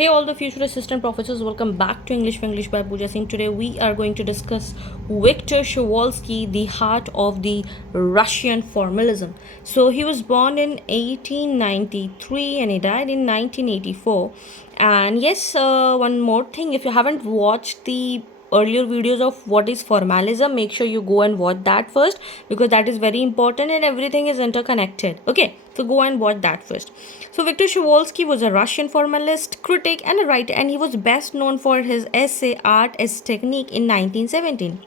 Hey all the future assistant professors, welcome back to English by Pooja Singh. Today we are going to discuss Victor Shklovsky, the heart of the Russian Formalism. So he was born in 1893 and he died in 1984. And yes, one more thing, if you haven't watched the earlier videos of what is formalism, make sure you go and watch that first, because that is very important and everything is interconnected. Okay, so go and watch that first. So Victor Shklovsky was a Russian formalist, critic and a writer, and he was best known for his essay Art as Technique in 1917.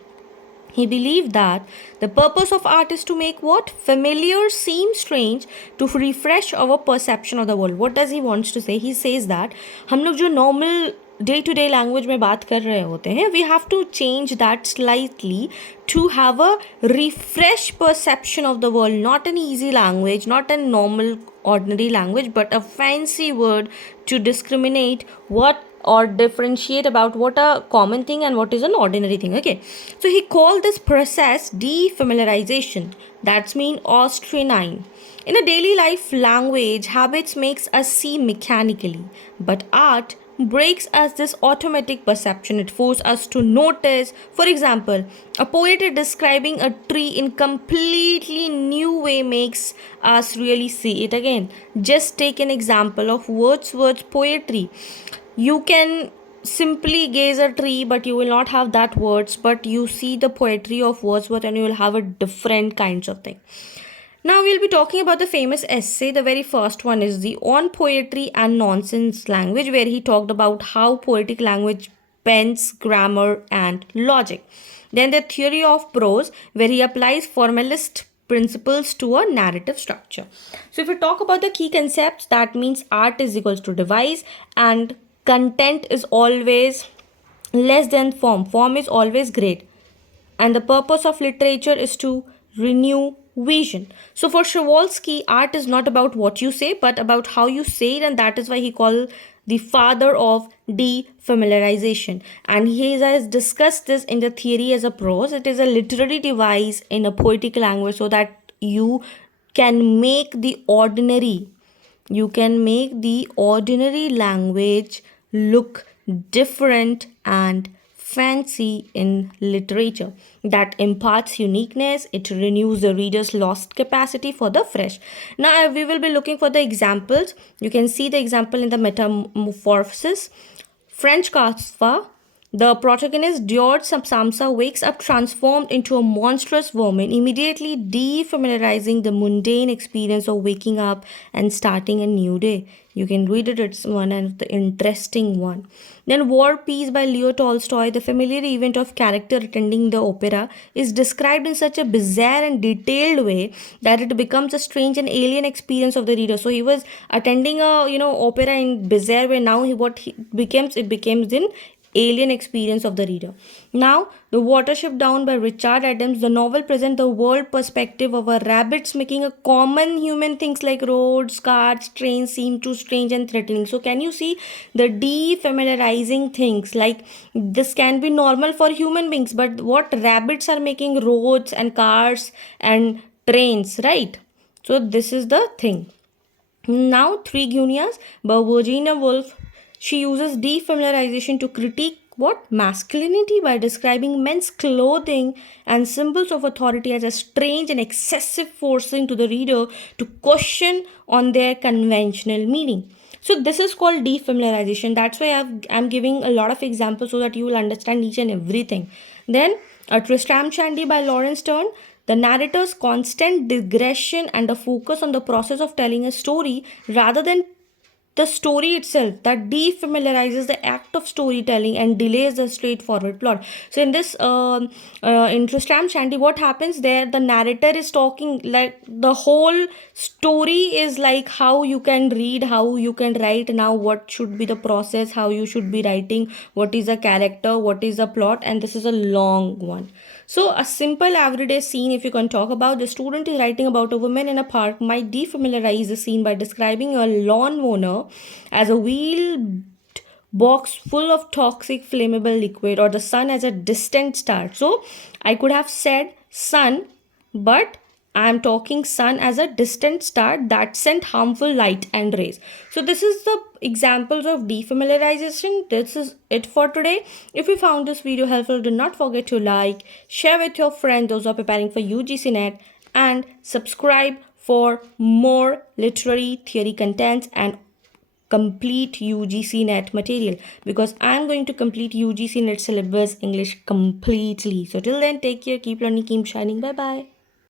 He believed that the purpose of art is to make what familiar seem strange, to refresh our perception of the world. What does he wants to say? He says that हम लोग जो normal day to day language में बात कर रहे होते हैं, we have to change that slightly to have a refresh perception of the world, not an easy language, not a normal ordinary language, but a fancy word to discriminate what or differentiate about what a common thing and what is an ordinary thing. Okay, so he called this process defamiliarization. That's mean Austrianine. In a daily life language, habits makes us see mechanically, but art breaks us this automatic perception. It forces us to notice. For example, a poet describing a tree in completely new way makes us really see it again. Just take an example of Wordsworth's poetry. You can simply gaze a tree, but you will not have that words, but you see the poetry of Wordsworth and you will have a different kinds of thing. Now we'll be talking about the famous essay. The very first one is the On Poetry and Nonsense Language, where he talked about how poetic language bends grammar and logic. Then the Theory of Prose, where he applies formalist principles to a narrative structure. So if we talk about the key concepts, that means art is equals to device and content is always less than form. Form is always great. And the purpose of literature is to renew vision. So for Shklovsky, art is not about what you say, but about how you say it, and that is why he called the father of defamiliarization. And he has discussed this in the Theory as a Prose. It is a literary device in a poetic language so that you can make the ordinary language look different and fancy in literature. That imparts uniqueness. It renews the reader's lost capacity for the fresh. Now we will be looking for the examples. You can see the example in the Metamorphosis. French Kafka, the protagonist George Samsa wakes up transformed into a monstrous vermin, immediately defamiliarizing the mundane experience of waking up and starting a new day. You can read it, it's one of the interesting one. Then War Peace by Leo Tolstoy, the familiar event of character attending the opera, is described in such a bizarre and detailed way that it becomes a strange and alien experience of the reader. So he was attending a opera in bizarre way. Now it becomes in alien experience of the reader. Now, The Watership Down by Richard Adams, the novel presents the world perspective of a rabbits making a common human things like roads, cars, trains seem too strange and threatening. So can you see the defamiliarizing things? Like this can be normal for human beings, but what rabbits are making roads and cars and trains, right? So this is the thing. Now, Three Gunias by Virginia Woolf. She uses defamiliarization to critique what? Masculinity by describing men's clothing and symbols of authority as a strange and excessive, forcing to the reader to question on their conventional meaning. So this is called defamiliarization. That's why I'm giving a lot of examples so that you will understand each and everything. Then a Tristram Shandy by Lawrence Sterne. The narrator's constant digression and a focus on the process of telling a story rather than the story itself, that defamiliarizes the act of storytelling and delays the straightforward plot. So in this in Tristram Shandy, what happens there, the narrator is talking, like the whole story is like how you can read, how you can write, now what should be the process, how you should be writing, what is a character, what is a plot, and this is a long one. So a simple everyday scene, if you can talk about, the student is writing about a woman in a park, might defamiliarize the scene by describing a lawn owner as a wheeled box full of toxic flammable liquid, or the sun as a distant star. So I could have said sun, but I am talking sun as a distant star that sent harmful light and rays. So this is the examples of defamiliarization. This is it for today. If you found this video helpful, do not forget to like, share with your friends, those who are preparing for UGC NET, and subscribe for more literary theory contents and complete UGC NET material, because I'm going to complete UGC NET syllabus English completely. So till then, take care, keep learning, keep shining. Bye bye.